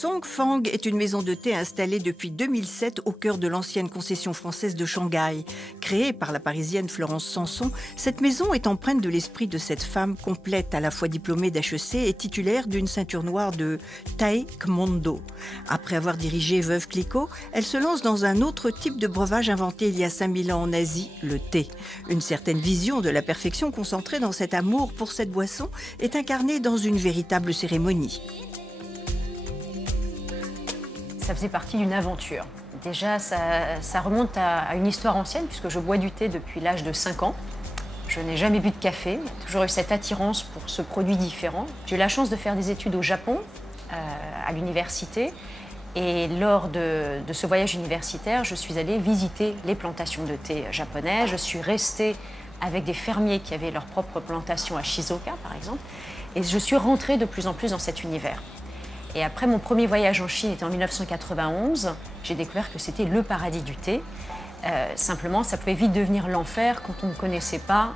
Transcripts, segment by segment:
Song Fang est une maison de thé installée depuis 2007 au cœur de l'ancienne concession française de Shanghai. Créée par la Parisienne Florence Sanson, cette maison est empreinte de l'esprit de cette femme complète, à la fois diplômée d'HEC et titulaire d'une ceinture noire de Taekwondo. Après avoir dirigé Veuve Clicquot, elle se lance dans un autre type de breuvage inventé il y a 5000 ans en Asie, le thé. Une certaine vision de la perfection concentrée dans cet amour pour cette boisson est incarnée dans une véritable cérémonie. Ça faisait partie d'une aventure. Déjà, ça remonte à une histoire ancienne, puisque je bois du thé depuis l'âge de 5 ans. Je n'ai jamais bu de café, j'ai toujours eu cette attirance pour ce produit différent. J'ai eu la chance de faire des études au Japon, à l'université. Et lors de ce voyage universitaire, je suis allée visiter les plantations de thé japonais. Je suis restée avec des fermiers qui avaient leur propre plantation à Shizuoka, par exemple. Et je suis rentrée de plus en plus dans cet univers. Et après mon premier voyage en Chine était en 1991, j'ai découvert que c'était le paradis du thé. Simplement, ça pouvait vite devenir l'enfer quand on ne connaissait pas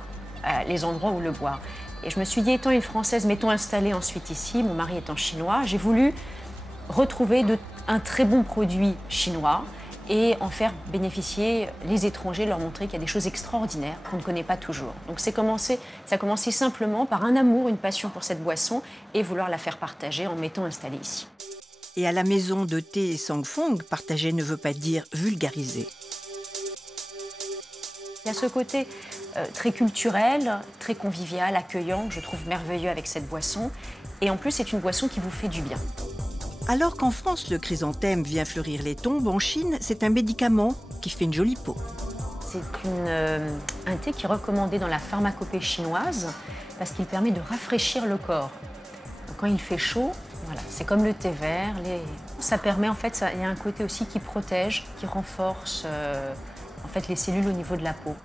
les endroits où le boire. Et je me suis dit, étant une Française, m'étant installée ensuite ici, mon mari étant chinois, j'ai voulu retrouver un très bon produit chinois et en faire bénéficier les étrangers, leur montrer qu'il y a des choses extraordinaires qu'on ne connaît pas toujours. Donc ça a commencé simplement par un amour, une passion pour cette boisson et vouloir la faire partager en m'étant installée ici. Et à la maison de thé Song Fang, partager ne veut pas dire vulgariser. Il y a ce côté très culturel, très convivial, accueillant, que je trouve merveilleux avec cette boisson. Et en plus, c'est une boisson qui vous fait du bien. Alors qu'en France, le chrysanthème vient fleurir les tombes, en Chine, c'est un médicament qui fait une jolie peau. C'est un thé qui est recommandé dans la pharmacopée chinoise parce qu'il permet de rafraîchir le corps. Donc, quand il fait chaud, voilà, c'est comme le thé vert. Ça permet, en fait, il y a un côté aussi qui protège, qui renforce en fait, les cellules au niveau de la peau.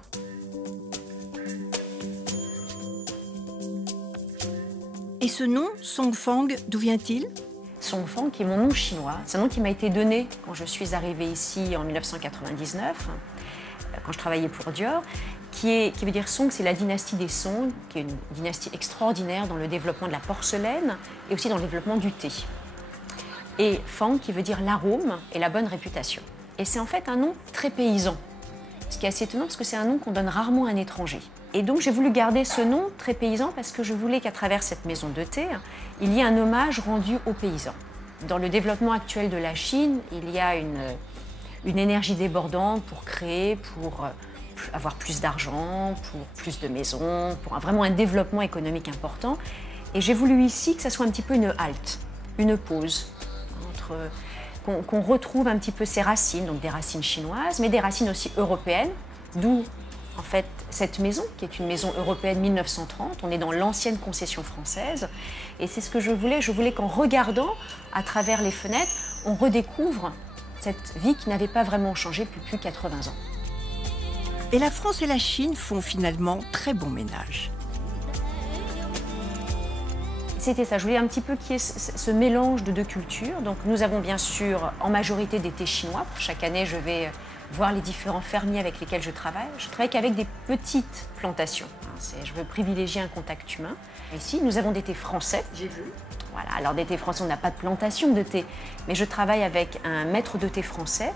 Et ce nom, Song Fang, d'où vient-il ? Song Fang, qui est mon nom chinois. C'est un nom qui m'a été donné quand je suis arrivée ici en 1999, quand je travaillais pour Dior, qui veut dire Song, c'est la dynastie des Song, qui est une dynastie extraordinaire dans le développement de la porcelaine et aussi dans le développement du thé. Et Fang, qui veut dire l'arôme et la bonne réputation. Et c'est en fait un nom très paysan, ce qui est assez étonnant parce que c'est un nom qu'on donne rarement à un étranger. Et donc j'ai voulu garder ce nom très paysan parce que je voulais qu'à travers cette maison de thé, il y ait un hommage rendu aux paysans. Dans le développement actuel de la Chine, il y a une énergie débordante pour créer, pour avoir plus d'argent, pour plus de maisons, pour vraiment un développement économique important. Et j'ai voulu ici que ça soit un petit peu une halte, une pause, qu'on retrouve un petit peu ses racines, donc des racines chinoises, mais des racines aussi européennes, d'où en fait cette maison, qui est une maison européenne 1930. On est dans l'ancienne concession française. Et c'est ce que je voulais qu'en regardant à travers les fenêtres, on redécouvre cette vie qui n'avait pas vraiment changé depuis plus de 80 ans. Et la France et la Chine font finalement très bon ménage. C'était ça, je voulais un petit peu qu'il y ait ce mélange de deux cultures. Donc nous avons bien sûr en majorité des thés chinois. Chaque année, je vais voir les différents fermiers avec lesquels je travaille. Je travaille qu'avec des petites plantations. Je veux privilégier un contact humain. Ici, nous avons des thés français. J'ai vu. Voilà, alors des thés français, on n'a pas de plantation de thé, mais je travaille avec un maître de thé français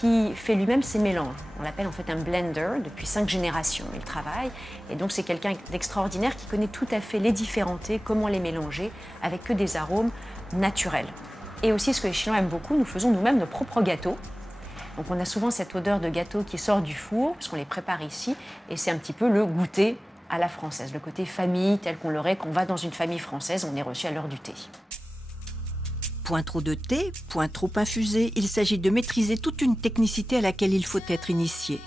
qui fait lui-même ses mélanges. On l'appelle en fait un blender, depuis 5 générations il travaille. Et donc c'est quelqu'un d'extraordinaire qui connaît tout à fait les différents thés, comment les mélanger, avec que des arômes naturels. Et aussi, ce que les Chinois aiment beaucoup, nous faisons nous-mêmes nos propres gâteaux. Donc on a souvent cette odeur de gâteau qui sort du four, puisqu'on les prépare ici, et c'est un petit peu le goûter à la française, le côté famille tel qu'on l'aurait quand on va dans une famille française, on est reçu à l'heure du thé. Point trop de thé, point trop infusé, il s'agit de maîtriser toute une technicité à laquelle il faut être initié.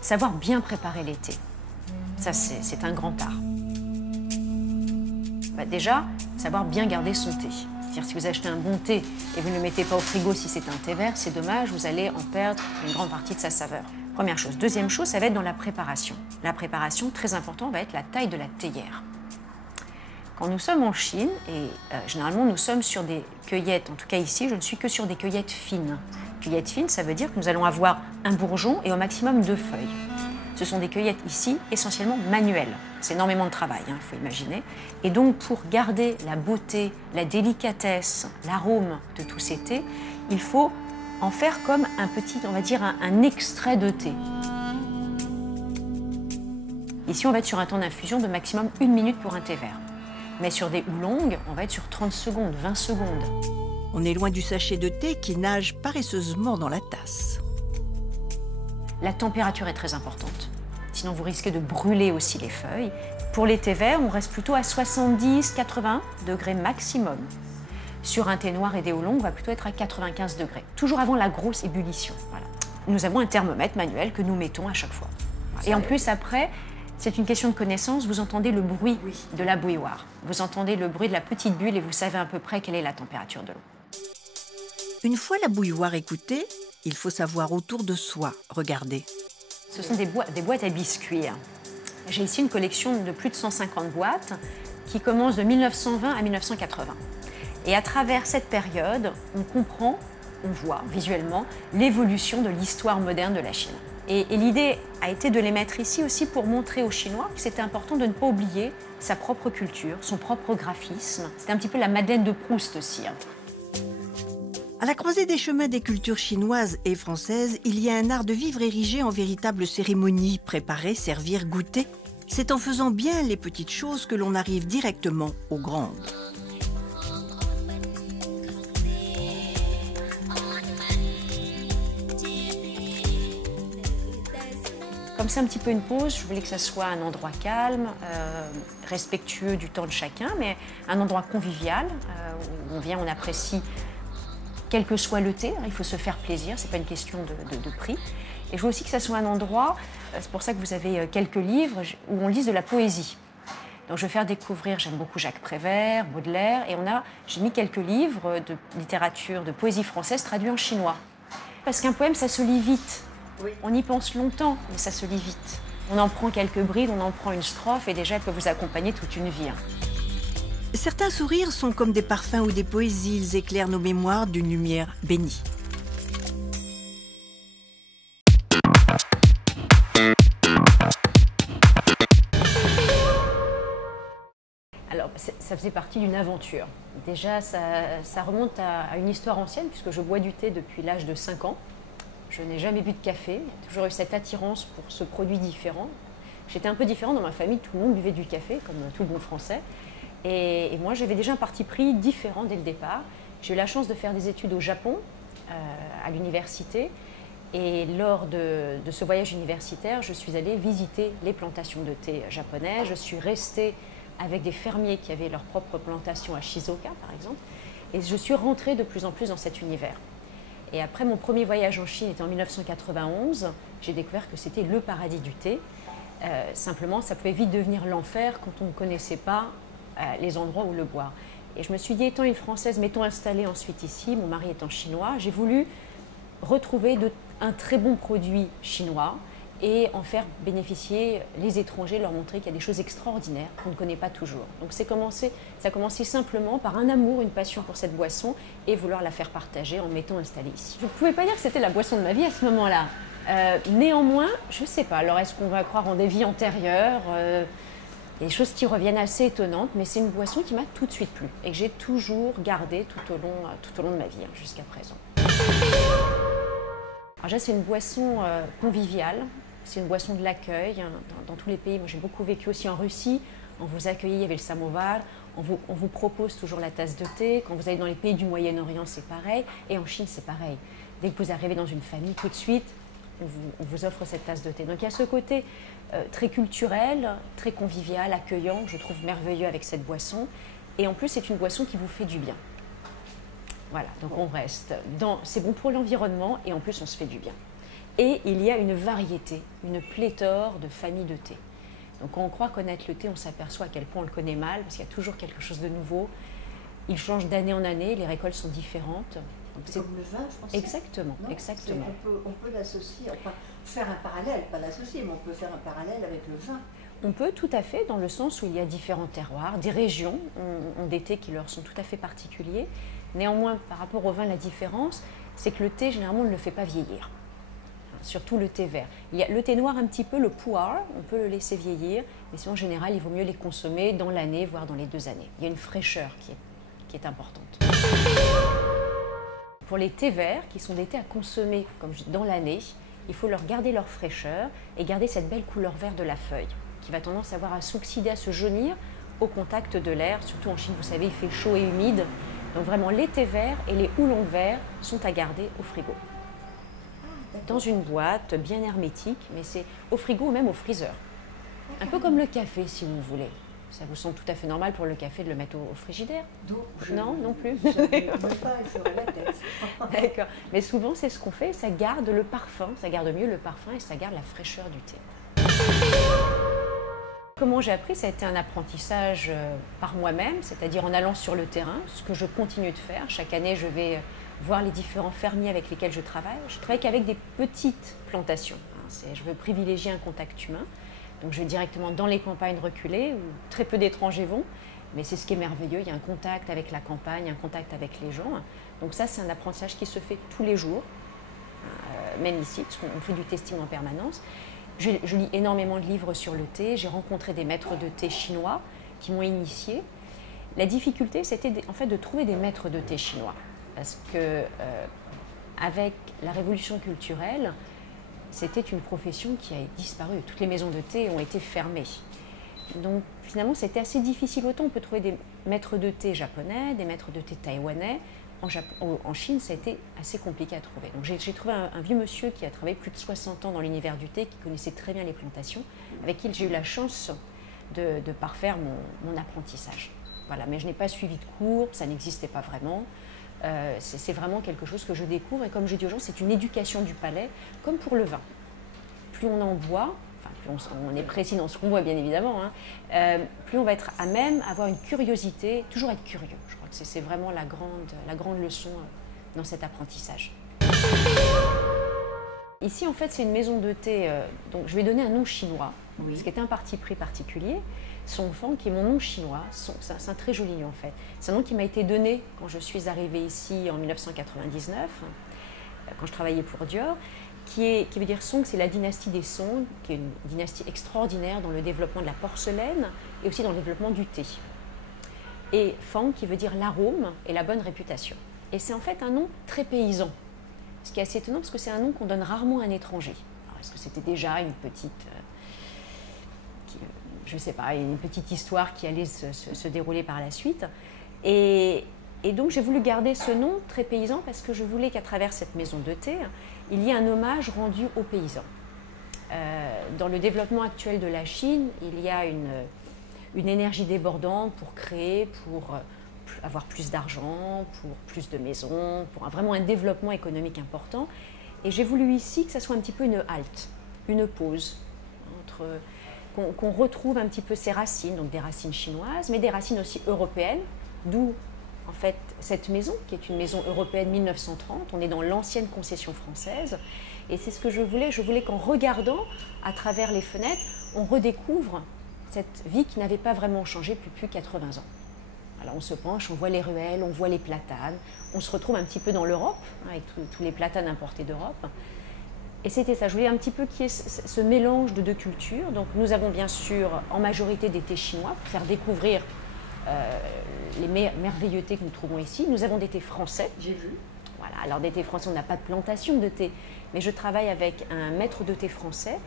Savoir bien préparer les thés, ça c'est un grand art. Déjà, savoir bien garder son thé. C'est-à-dire si vous achetez un bon thé et vous ne le mettez pas au frigo si c'est un thé vert, c'est dommage, vous allez en perdre une grande partie de sa saveur. Première chose. Deuxième chose, ça va être dans la préparation. La préparation, très important, va être la taille de la théière. Quand nous sommes en Chine, et généralement nous sommes sur des cueillettes, en tout cas ici, je ne suis que sur des cueillettes fines. Cueillettes fines, ça veut dire que nous allons avoir un bourgeon et au maximum 2 feuilles. Ce sont des cueillettes ici essentiellement manuelles. C'est énormément de travail, il faut imaginer. Et donc, pour garder la beauté, la délicatesse, l'arôme de tous ces thés, il faut en faire comme un petit, on va dire, un extrait de thé. Ici, on va être sur un temps d'infusion de maximum 1 minute pour un thé vert. Mais sur des oolongs, on va être sur 30 secondes, 20 secondes. On est loin du sachet de thé qui nage paresseusement dans la tasse. La température est très importante. Sinon, vous risquez de brûler aussi les feuilles. Pour les thés verts, on reste plutôt à 70-80 degrés maximum. Sur un thé noir et des oolongs, on va plutôt être à 95 degrés, toujours avant la grosse ébullition. Voilà. Nous avons un thermomètre manuel que nous mettons à chaque fois. Et en plus, après, c'est une question de connaissance, vous entendez le bruit de la bouilloire. Vous entendez le bruit de la petite bulle et vous savez à peu près quelle est la température de l'eau. Une fois la bouilloire écoutée, il faut savoir autour de soi regarder. Ce sont des boîtes à biscuits. J'ai ici une collection de plus de 150 boîtes qui commence de 1920 à 1980. Et à travers cette période, on comprend, on voit visuellement l'évolution de l'histoire moderne de la Chine. Et l'idée a été de les mettre ici aussi pour montrer aux Chinois que c'était important de ne pas oublier sa propre culture, son propre graphisme. C'était un petit peu la Madeleine de Proust aussi. À la croisée des chemins des cultures chinoises et françaises, il y a un art de vivre érigé en véritable cérémonie, préparer, servir, goûter. C'est en faisant bien les petites choses que l'on arrive directement aux grandes. Comme c'est un petit peu une pause, je voulais que ça soit un endroit calme, respectueux du temps de chacun, mais un endroit convivial, où on vient, on apprécie quel que soit le thé, il faut se faire plaisir, c'est pas une question de prix. Et je veux aussi que ça soit un endroit, c'est pour ça que vous avez quelques livres, où on lise de la poésie. Donc je vais faire découvrir, j'aime beaucoup Jacques Prévert, Baudelaire, et j'ai mis quelques livres de littérature, de poésie française traduits en chinois. Parce qu'un poème, ça se lit vite. Oui. On y pense longtemps, mais ça se lit vite. On en prend quelques brides, on en prend une strophe, et déjà, elle peut vous accompagner toute une vie. Certains sourires sont comme des parfums ou des poésies, ils éclairent nos mémoires d'une lumière bénie. Alors, ça faisait partie d'une aventure. Déjà, ça remonte à une histoire ancienne, puisque je bois du thé depuis l'âge de 5 ans. Je n'ai jamais bu de café, j'ai toujours eu cette attirance pour ce produit différent. J'étais un peu différente dans ma famille, tout le monde buvait du café, comme tout bon français. Et moi, j'avais déjà un parti pris différent dès le départ. J'ai eu la chance de faire des études au Japon, à l'université. Et lors de ce voyage universitaire, je suis allée visiter les plantations de thé japonais. Je suis restée avec des fermiers qui avaient leur propre plantation à Shizuoka, par exemple. Et je suis rentrée de plus en plus dans cet univers. Et après mon premier voyage en Chine était en 1991, j'ai découvert que c'était le paradis du thé. Simplement, ça pouvait vite devenir l'enfer quand on ne connaissait pas les endroits où le boire. Et je me suis dit, étant une Française, m'étant installée ensuite ici, mon mari étant chinois, j'ai voulu retrouver un très bon produit chinois et en faire bénéficier les étrangers, leur montrer qu'il y a des choses extraordinaires qu'on ne connaît pas toujours. Donc ça a commencé simplement par un amour, une passion pour cette boisson et vouloir la faire partager en m'étant installée ici. Je ne pouvais pas dire que c'était la boisson de ma vie à ce moment-là. Néanmoins, je ne sais pas, alors est-ce qu'on va croire en des vies antérieures des choses qui reviennent assez étonnantes, mais c'est une boisson qui m'a tout de suite plu et que j'ai toujours gardée tout au long de ma vie, jusqu'à présent. Alors déjà, c'est une boisson conviviale. C'est une boisson de l'accueil dans tous les pays. Moi, j'ai beaucoup vécu aussi en Russie. On vous accueillait, il y avait le samovar. On vous propose toujours la tasse de thé. Quand vous allez dans les pays du Moyen-Orient, c'est pareil. Et en Chine, c'est pareil. Dès que vous arrivez dans une famille, tout de suite, on vous offre cette tasse de thé. Donc il y a ce côté très culturel, très convivial, accueillant, que je trouve merveilleux avec cette boisson. Et en plus, c'est une boisson qui vous fait du bien. Voilà, donc on reste dans... C'est bon pour l'environnement et en plus, on se fait du bien. Et il y a une variété, une pléthore de familles de thé. Donc quand on croit connaître le thé, on s'aperçoit à quel point on le connaît mal, parce qu'il y a toujours quelque chose de nouveau. Il change d'année en année, les récoltes sont différentes. C'est comme le vin français. Exactement, non, exactement. On peut l'associer, enfin faire un parallèle, pas l'associer, mais on peut faire un parallèle avec le vin. On peut tout à fait, dans le sens où il y a différents terroirs, des régions ont des thés qui leur sont tout à fait particuliers. Néanmoins, par rapport au vin, la différence, c'est que le thé, généralement, on ne le fait pas vieillir. surtout le thé vert. Il y a le thé noir un petit peu, le pu'er, on peut le laisser vieillir, mais sinon en général il vaut mieux les consommer dans l'année, voire dans les 2 années. Il y a une fraîcheur qui est importante. Pour les thés verts, qui sont des thés à consommer comme je dis, dans l'année, il faut leur garder leur fraîcheur et garder cette belle couleur vert de la feuille, qui va tendance à avoir à s'oxyder, à se jaunir au contact de l'air. Surtout en Chine, vous savez, il fait chaud et humide. Donc vraiment, les thés verts et les houlons verts sont à garder au frigo. Dans une boîte bien hermétique, mais c'est au frigo ou même au freezer. Un peu comme le café, si vous voulez. Ça vous semble tout à fait normal pour le café de le mettre au frigidaire? Non, non plus. Je ne pas, il ferait la tête. D'accord. Mais souvent, c'est ce qu'on fait, ça garde le parfum, ça garde mieux le parfum et ça garde la fraîcheur du thé. Comment j'ai appris? Ça a été un apprentissage par moi-même, c'est-à-dire en allant sur le terrain, ce que je continue de faire. Chaque année, je vais voir les différents fermiers avec lesquels je travaille. Je travaille qu'avec des petites plantations. Je veux privilégier un contact humain. Donc je vais directement dans les campagnes reculées où très peu d'étrangers vont. Mais c'est ce qui est merveilleux, il y a un contact avec la campagne, un contact avec les gens. Donc ça, c'est un apprentissage qui se fait tous les jours, même ici, parce qu'on fait du testing en permanence. Je lis énormément de livres sur le thé, j'ai rencontré des maîtres de thé chinois qui m'ont initié. La difficulté, c'était en fait de trouver des maîtres de thé chinois. Parce que avec la révolution culturelle, c'était une profession qui a disparu. Toutes les maisons de thé ont été fermées. Donc finalement, c'était assez difficile. Autant on peut trouver des maîtres de thé japonais, des maîtres de thé taïwanais. En Chine, ça a été assez compliqué à trouver. Donc j'ai trouvé un vieux monsieur qui a travaillé plus de 60 ans dans l'univers du thé, qui connaissait très bien les plantations, avec qui j'ai eu la chance de parfaire mon apprentissage. Voilà, mais je n'ai pas suivi de cours, ça n'existait pas vraiment. C'est vraiment quelque chose que je découvre et comme je dis aux gens, c'est une éducation du palais, comme pour le vin. Plus on en boit, enfin plus on est précis dans ce qu'on boit bien évidemment, hein, plus on va être à même avoir une curiosité, toujours être curieux. Je crois que c'est vraiment la grande leçon dans cet apprentissage. Ici en fait c'est une maison de thé, donc je vais donner un nom chinois, ce qui est un parti pris particulier. Son Fang, qui est mon nom chinois, c'est un très joli nom en fait. C'est un nom qui m'a été donné quand je suis arrivée ici en 1999, quand je travaillais pour Dior, qui veut dire Song, c'est la dynastie des Song, qui est une dynastie extraordinaire dans le développement de la porcelaine et aussi dans le développement du thé. Et Fang, qui veut dire l'arôme et la bonne réputation. Et c'est en fait un nom très paysan, ce qui est assez étonnant parce que c'est un nom qu'on donne rarement à un étranger. Est-ce que c'était déjà une petite... je ne sais pas, une petite histoire qui allait se dérouler par la suite. Et donc j'ai voulu garder ce nom très paysan parce que je voulais qu'à travers cette maison de thé, il y ait un hommage rendu aux paysans. Dans le développement actuel de la Chine, il y a une énergie débordante pour créer, pour avoir plus d'argent, pour plus de maisons, pour vraiment un développement économique important. Et j'ai voulu ici que ça soit un petit peu une halte, une pause entre... qu'on retrouve un petit peu ses racines, donc des racines chinoises, mais des racines aussi européennes, d'où en fait cette maison, qui est une maison européenne 1930, on est dans l'ancienne concession française, et c'est ce que je voulais qu'en regardant à travers les fenêtres, on redécouvre cette vie qui n'avait pas vraiment changé depuis plus de 80 ans. Alors on se penche, on voit les ruelles, on voit les platanes, on se retrouve un petit peu dans l'Europe, avec tous les platanes importés d'Europe. Et c'était ça, je voulais un petit peu qu'il y ait ce mélange de deux cultures. Donc nous avons bien sûr en majorité des thés chinois pour faire découvrir les merveilleux thés que nous trouvons ici. Nous avons des thés français. J'ai vu. Voilà, alors des thés français, on n'a pas de plantation de thé, mais je travaille avec un maître de thé français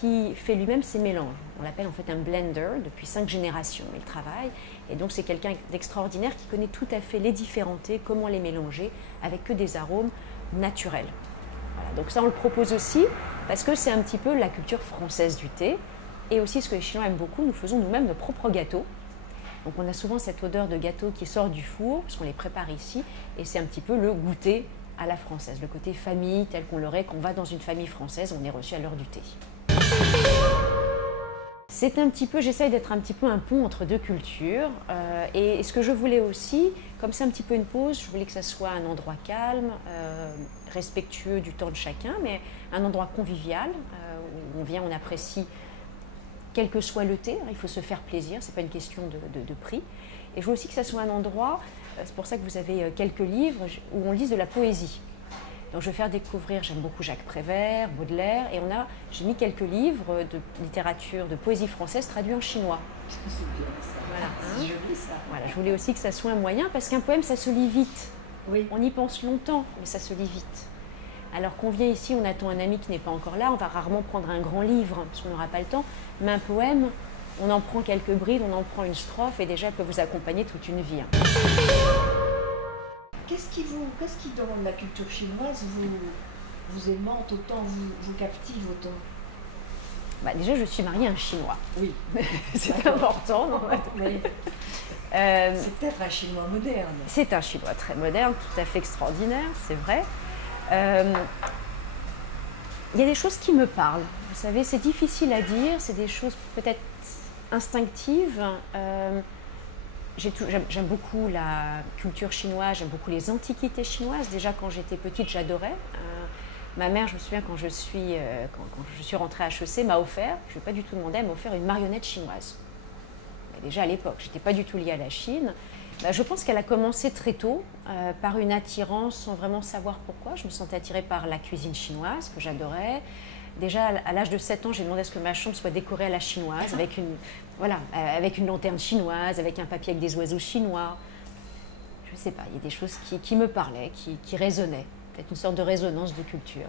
qui fait lui-même ses mélanges. On l'appelle en fait un blender, depuis 5 générations il travaille. Et donc c'est quelqu'un d'extraordinaire qui connaît tout à fait les différents thés, comment les mélanger avec que des arômes naturels. Voilà, donc ça on le propose aussi parce que c'est un petit peu la culture française du thé et aussi ce que les Chinois aiment beaucoup, nous faisons nous-mêmes nos propres gâteaux. Donc on a souvent cette odeur de gâteau qui sort du four parce qu'on les prépare ici et c'est un petit peu le goûter à la française, le côté famille tel qu'on l'aurait quand on va dans une famille française, on est reçu à l'heure du thé. C'est un petit peu, j'essaye d'être un petit peu un pont entre deux cultures et ce que je voulais aussi, comme c'est un petit peu une pause, je voulais que ça soit un endroit calme, respectueux du temps de chacun, mais un endroit convivial où on vient, on apprécie quel que soit le thé, il faut se faire plaisir, c'est pas une question de prix. Et je veux aussi que ça soit un endroit, c'est pour ça que vous avez quelques livres où on lise de la poésie. Donc je vais faire découvrir, j'aime beaucoup Jacques Prévert, Baudelaire, et j'ai mis quelques livres de littérature, de poésie française traduits en chinois. C'est bien ça. Voilà, C'est joli ça. Voilà, je voulais aussi que ça soit un moyen, parce qu'un poème, ça se lit vite. Oui. On y pense longtemps, mais ça se lit vite. Alors qu'on vient ici, on attend un ami qui n'est pas encore là, on va rarement prendre un grand livre, parce qu'on n'aura pas le temps, mais un poème, on en prend quelques brides, on en prend une strophe, et déjà, elle peut vous accompagner toute une vie. Qu'est-ce qui, dans la culture chinoise, vous aimante autant, vous captive autant? Bah, déjà, je suis mariée à un Chinois. Oui. C'est important. Non oui. C'est peut-être un Chinois moderne. C'est un Chinois très moderne, tout à fait extraordinaire, c'est vrai. Il y a des choses qui me parlent. Vous savez, c'est difficile à dire, c'est des choses peut-être instinctives. J'aime beaucoup la culture chinoise, j'aime beaucoup les antiquités chinoises. Déjà, quand j'étais petite, j'adorais. Ma mère, je me souviens, quand je suis rentrée à HEC, m'a offert, je ne vais pas du tout demander, elle m'a offert une marionnette chinoise. Mais déjà à l'époque, je n'étais pas du tout liée à la Chine. Je pense qu'elle a commencé très tôt, par une attirance sans vraiment savoir pourquoi. Je me sentais attirée par la cuisine chinoise, que j'adorais. Déjà, à l'âge de 7 ans, j'ai demandé à ce que ma chambre soit décorée à la chinoise, avec une lanterne chinoise, avec un papier avec des oiseaux chinois. Je ne sais pas, il y a des choses qui me parlaient, qui résonnaient. Peut-être une sorte de résonance de culture.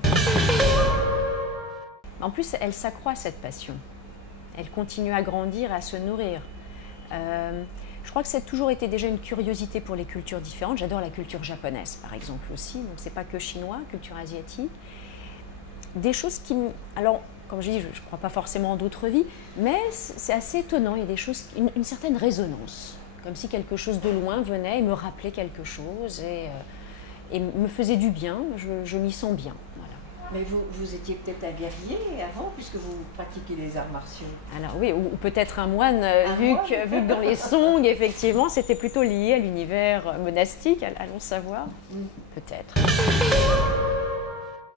En plus, elle s'accroît, cette passion. Elle continue à grandir, à se nourrir. Je crois que ça a toujours été déjà une curiosité pour les cultures différentes. J'adore la culture japonaise, par exemple, aussi. Donc, ce n'est pas que chinois, culture asiatique. Des choses qui... Alors, comme je dis, je ne crois pas forcément en d'autres vies, mais c'est assez étonnant. Il y a des choses, une certaine résonance. Comme si quelque chose de loin venait et me rappelait quelque chose et me faisait du bien. Je m'y sens bien. Voilà. Mais vous étiez peut-être un guerrier avant, puisque vous pratiquez les arts martiaux. Alors oui, ou peut-être un moine, vu que dans les Song, effectivement, c'était plutôt lié à l'univers monastique, allons savoir. Peut-être.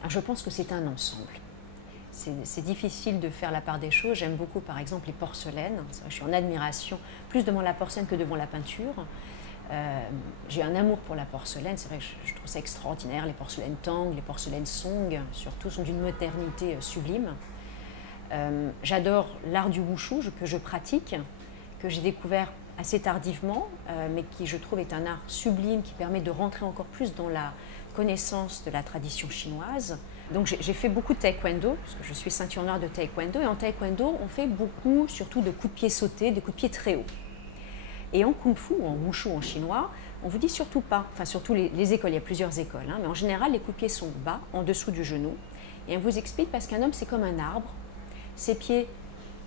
Je pense que c'est un ensemble. C'est difficile de faire la part des choses. J'aime beaucoup, par exemple, les porcelaines. Je suis en admiration, plus devant la porcelaine que devant la peinture. J'ai un amour pour la porcelaine. C'est vrai que je trouve ça extraordinaire. Les porcelaines Tang, les porcelaines Song, surtout, sont d'une modernité sublime. J'adore l'art du wushu que je pratique, que j'ai découvert assez tardivement, mais qui, je trouve, est un art sublime qui permet de rentrer encore plus dans la connaissance de la tradition chinoise. Donc j'ai fait beaucoup de taekwondo, parce que je suis ceinture noire de taekwondo, et en taekwondo, on fait beaucoup, surtout de coups de pied sautés, de coups de pied très hauts. Et en kung-fu, en wushu, en chinois, on vous dit surtout pas, enfin surtout les écoles, il y a plusieurs écoles, hein, mais en général, les coups de pied sont bas, en dessous du genou, et on vous explique parce qu'un homme, c'est comme un arbre, ses pieds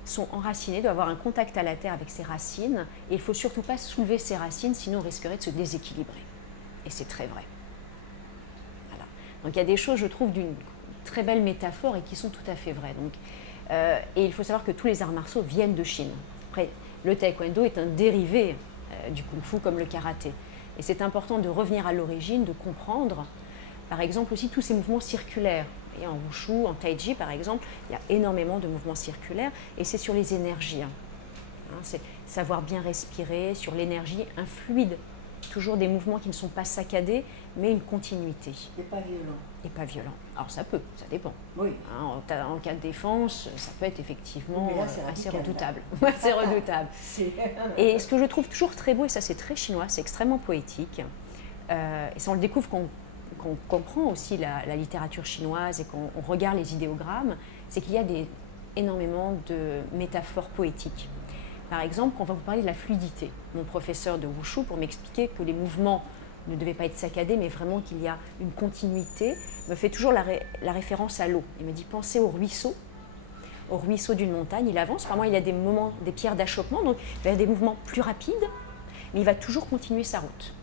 sont enracinés, doit avoir un contact à la terre avec ses racines, et il ne faut surtout pas soulever ses racines, sinon on risquerait de se déséquilibrer. Et c'est très vrai. Donc il y a des choses, je trouve, d'une très belle métaphore et qui sont tout à fait vraies. Donc, et il faut savoir que tous les arts martiaux viennent de Chine. Après, le taekwondo est un dérivé du kung-fu comme le karaté. Et c'est important de revenir à l'origine, de comprendre, par exemple, aussi tous ces mouvements circulaires. Et en wushu, en taiji, par exemple, il y a énormément de mouvements circulaires et c'est sur les énergies. C'est savoir bien respirer, sur l'énergie, un fluide. Toujours des mouvements qui ne sont pas saccadés, mais une continuité. Et pas violent. Et pas violent. Alors ça peut, ça dépend. Oui. En cas de défense, ça peut être effectivement assez redoutable. C'est redoutable. Et ce que je trouve toujours très beau, et ça c'est très chinois, c'est extrêmement poétique, et ça on le découvre quand on comprend aussi la littérature chinoise et qu'on regarde les idéogrammes, c'est qu'il y a énormément de métaphores poétiques. Par exemple, quand on va vous parler de la fluidité, mon professeur de wushu, pour m'expliquer que les mouvements ne devaient pas être saccadés, mais vraiment qu'il y a une continuité, me fait toujours la référence à l'eau. Il me dit, pensez au ruisseau d'une montagne, il avance, par moment il y a des moments, des pierres d'achoppement, donc il y a des mouvements plus rapides, mais il va toujours continuer sa route.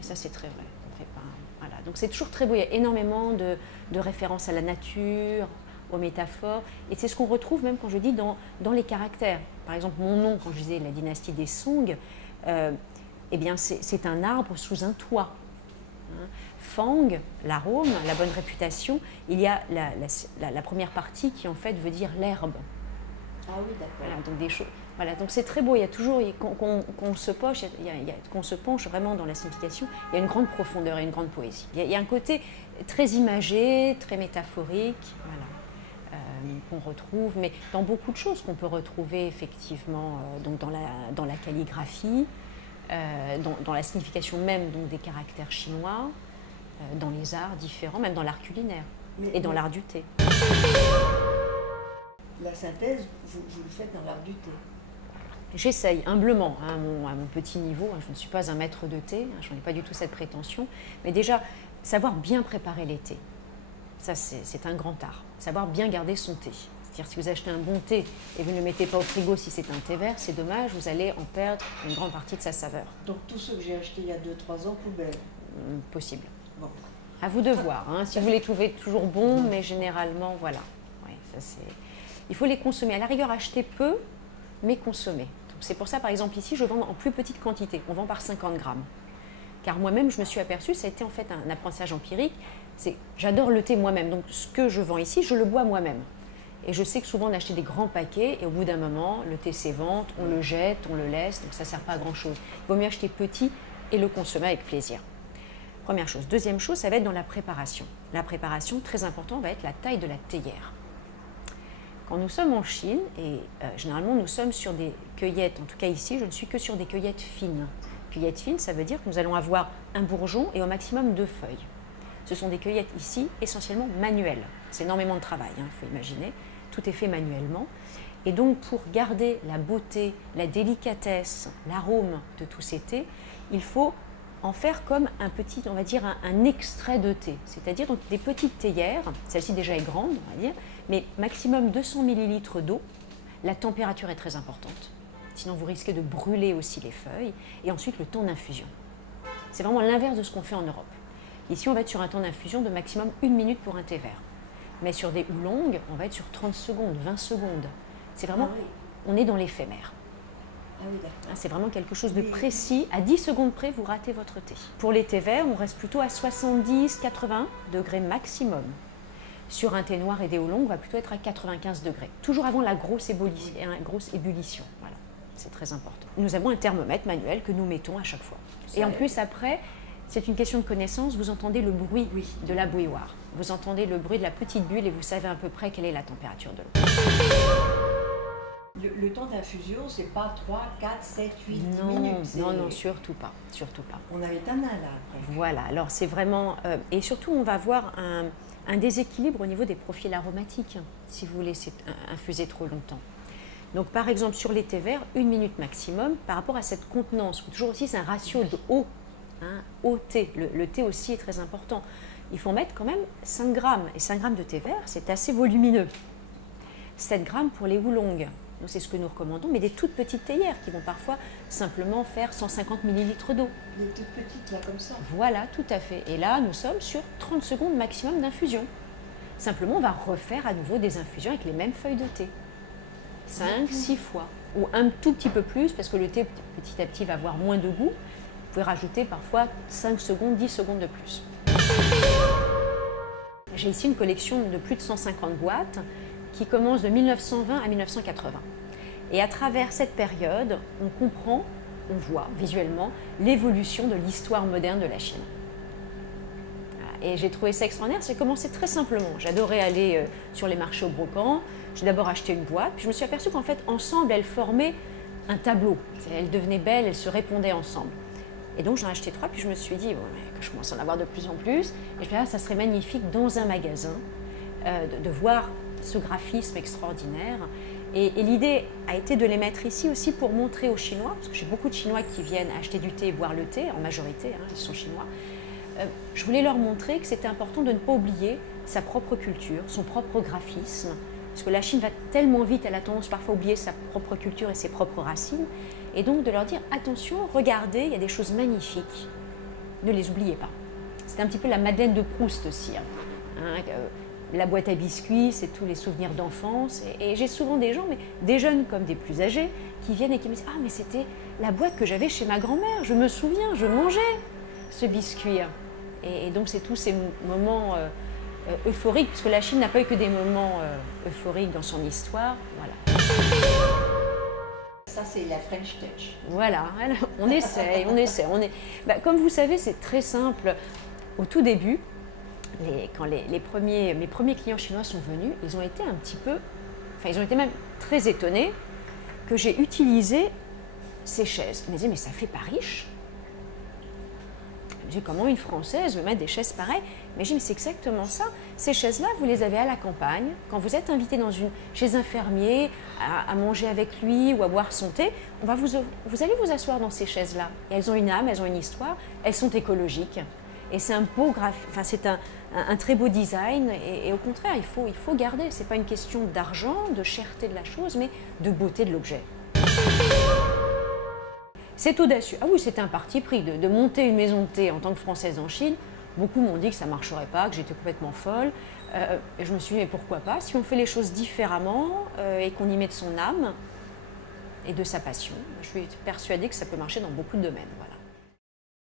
Et ça c'est très vrai. Voilà. Donc c'est toujours très beau, il y a énormément de références à la nature, aux métaphores, et c'est ce qu'on retrouve même quand je dis dans les caractères. Par exemple, mon nom, quand je disais la dynastie des Song, eh bien c'est un arbre sous un toit. Fang, l'arôme, la bonne réputation, il y a la première partie qui en fait veut dire l'herbe. Ah oui, d'accord. Voilà, donc des choses. Voilà, donc c'est très beau, il y a toujours, qu'on se penche vraiment dans la signification, il y a une grande profondeur et une grande poésie. Il y a un côté très imagé, très métaphorique, voilà, qu'on retrouve, mais dans beaucoup de choses qu'on peut retrouver effectivement donc dans la calligraphie, dans la signification même donc, des caractères chinois, dans les arts différents, même dans l'art culinaire et dans l'art du thé. La synthèse, vous le faites dans l'art du thé. J'essaye humblement, hein, à mon petit niveau. Je ne suis pas un maître de thé, je n'en ai pas du tout cette prétention. Mais déjà, savoir bien préparer les thés, ça c'est un grand art. Savoir bien garder son thé. C'est-à-dire si vous achetez un bon thé et vous ne le mettez pas au frigo si c'est un thé vert, c'est dommage, vous allez en perdre une grande partie de sa saveur. Donc tous ceux que j'ai achetés il y a 2-3 ans, poubelle. Possible. Bon. À vous de voir, hein, si vous les trouvez toujours bons, mais généralement, voilà. Ouais, il faut les consommer. À la rigueur, acheter peu, mais consommer. C'est pour ça, par exemple, ici, je vends en plus petite quantité. On vend par 50 grammes. Car moi-même, je me suis aperçue, ça a été en fait un apprentissage empirique, j'adore le thé moi-même. Donc, ce que je vends ici, je le bois moi-même. Et je sais que souvent, on achète des grands paquets et au bout d'un moment, le thé s'évente, on le jette, on le laisse, donc ça ne sert pas à grand-chose. Il vaut mieux acheter petit et le consommer avec plaisir. Première chose. Deuxième chose, ça va être dans la préparation. La préparation, très important, va être la taille de la théière. Quand nous sommes en Chine, et généralement nous sommes sur des cueillettes, en tout cas ici, je ne suis que sur des cueillettes fines. Cueillettes fines, ça veut dire que nous allons avoir un bourgeon et au maximum 2 feuilles. Ce sont des cueillettes ici essentiellement manuelles. C'est énormément de travail, il faut imaginer. Tout est fait manuellement. Et donc pour garder la beauté, la délicatesse, l'arôme de tous ces thés, il faut en faire comme un petit, on va dire, un extrait de thé. C'est-à-dire donc des petites théières, celle-ci déjà est grande, on va dire, mais maximum 200 ml d'eau. La température est très importante, sinon vous risquez de brûler aussi les feuilles. Et ensuite le temps d'infusion. C'est vraiment l'inverse de ce qu'on fait en Europe. Ici, on va être sur un temps d'infusion de maximum 1 minute pour un thé vert. Mais sur des oolongs, on va être sur 30 secondes, 20 secondes. C'est vraiment, on est dans l'éphémère. Ah oui, d'accord. C'est vraiment quelque chose de précis. À 10 secondes près, vous ratez votre thé. Pour les thés verts, on reste plutôt à 70-80 degrés maximum. Sur un thé noir et des oolongs, on va plutôt être à 95 degrés. Toujours avant la grosse ébullition. Voilà, c'est très important. Nous avons un thermomètre manuel que nous mettons à chaque fois. Et en plus, après, c'est une question de connaissance. Vous entendez le bruit de la bouilloire. Vous entendez le bruit de la petite bulle et vous savez à peu près quelle est la température de l'eau. Le temps d'infusion, c'est pas 3, 4, 7, 8 non, minutes. Non, surtout pas. Surtout pas. On avait un là après. Voilà, alors c'est vraiment... et surtout, on va avoir un déséquilibre au niveau des profils aromatiques, si vous laissez infuser trop longtemps. Donc par exemple, sur les thés verts, 1 minute maximum par rapport à cette contenance. Toujours aussi, c'est un ratio de eau, au thé. Le thé aussi est très important. Il faut mettre quand même 5 grammes. Et 5 grammes de thé vert, c'est assez volumineux. 7 grammes pour les oolongs. C'est ce que nous recommandons, mais des toutes petites théières qui vont parfois simplement faire 150 ml d'eau. Des toutes petites, là, comme ça. Voilà, tout à fait. Et là, nous sommes sur 30 secondes maximum d'infusion. Simplement, on va refaire à nouveau des infusions avec les mêmes feuilles de thé. 5, 6 fois. Ou un tout petit peu plus, parce que le thé, petit à petit, va avoir moins de goût. Vous pouvez rajouter parfois 5 secondes, 10 secondes de plus. J'ai ici une collection de plus de 150 boîtes qui commence de 1920 à 1980. Et à travers cette période, on comprend, on voit visuellement l'évolution de l'histoire moderne de la Chine. Et j'ai trouvé ça extraordinaire, c'est commencé très simplement. J'adorais aller sur les marchés au brocant. J'ai d'abord acheté une boîte, puis je me suis aperçue qu'en fait, ensemble, elles formaient un tableau. Elles devenaient belles, elles se répondaient ensemble. Et donc j'en ai acheté 3, puis je me suis dit que je commence à en avoir de plus en plus. Et je me suis dit, ça serait magnifique dans un magasin de voir ce graphisme extraordinaire. Et l'idée a été de les mettre ici aussi pour montrer aux Chinois, parce que j'ai beaucoup de Chinois qui viennent acheter du thé et boire le thé, en majorité, ils sont chinois. Je voulais leur montrer que c'était important de ne pas oublier sa propre culture, son propre graphisme, parce que la Chine va tellement vite, elle a tendance parfois à oublier sa propre culture et ses propres racines, et donc de leur dire attention, regardez, il y a des choses magnifiques, ne les oubliez pas. C'est un petit peu la Madeleine de Proust aussi. La boîte à biscuits, c'est tous les souvenirs d'enfance. Et j'ai souvent des gens, mais des jeunes comme des plus âgés, qui viennent et qui me disent « Ah, mais c'était la boîte que j'avais chez ma grand-mère, je me souviens, je mangeais ce biscuit. » Et donc, c'est tous ces moments euphoriques, parce que la Chine n'a pas eu que des moments euphoriques dans son histoire. Voilà. Ça, c'est la French Touch. Voilà, on essaye, on essaie. Comme vous savez, c'est très simple. Au tout début, quand mes premiers clients chinois sont venus, ils ont été un petit peu, enfin ils ont été même très étonnés que j'ai utilisé ces chaises. Ils me disaient, mais ça fait pas riche. Je dis, comment une Française veut mettre des chaises pareilles? Mais je dis, mais c'est exactement ça. Ces chaises-là, vous les avez à la campagne. Quand vous êtes invité chez un fermier à manger avec lui ou à boire son thé, vous allez vous asseoir dans ces chaises-là. Et elles ont une âme, elles ont une histoire, elles sont écologiques. Et c'est un beau c'est un très beau design. Et au contraire, il faut garder. Ce n'est pas une question d'argent, de cherté de la chose, mais de beauté de l'objet. C'est audacieux. Ah oui, c'était un parti pris de monter une maison de thé en tant que Française en Chine. Beaucoup m'ont dit que ça ne marcherait pas, que j'étais complètement folle. Et je me suis dit, mais pourquoi pas? Si on fait les choses différemment et qu'on y met de son âme et de sa passion, je suis persuadée que ça peut marcher dans beaucoup de domaines. Voilà.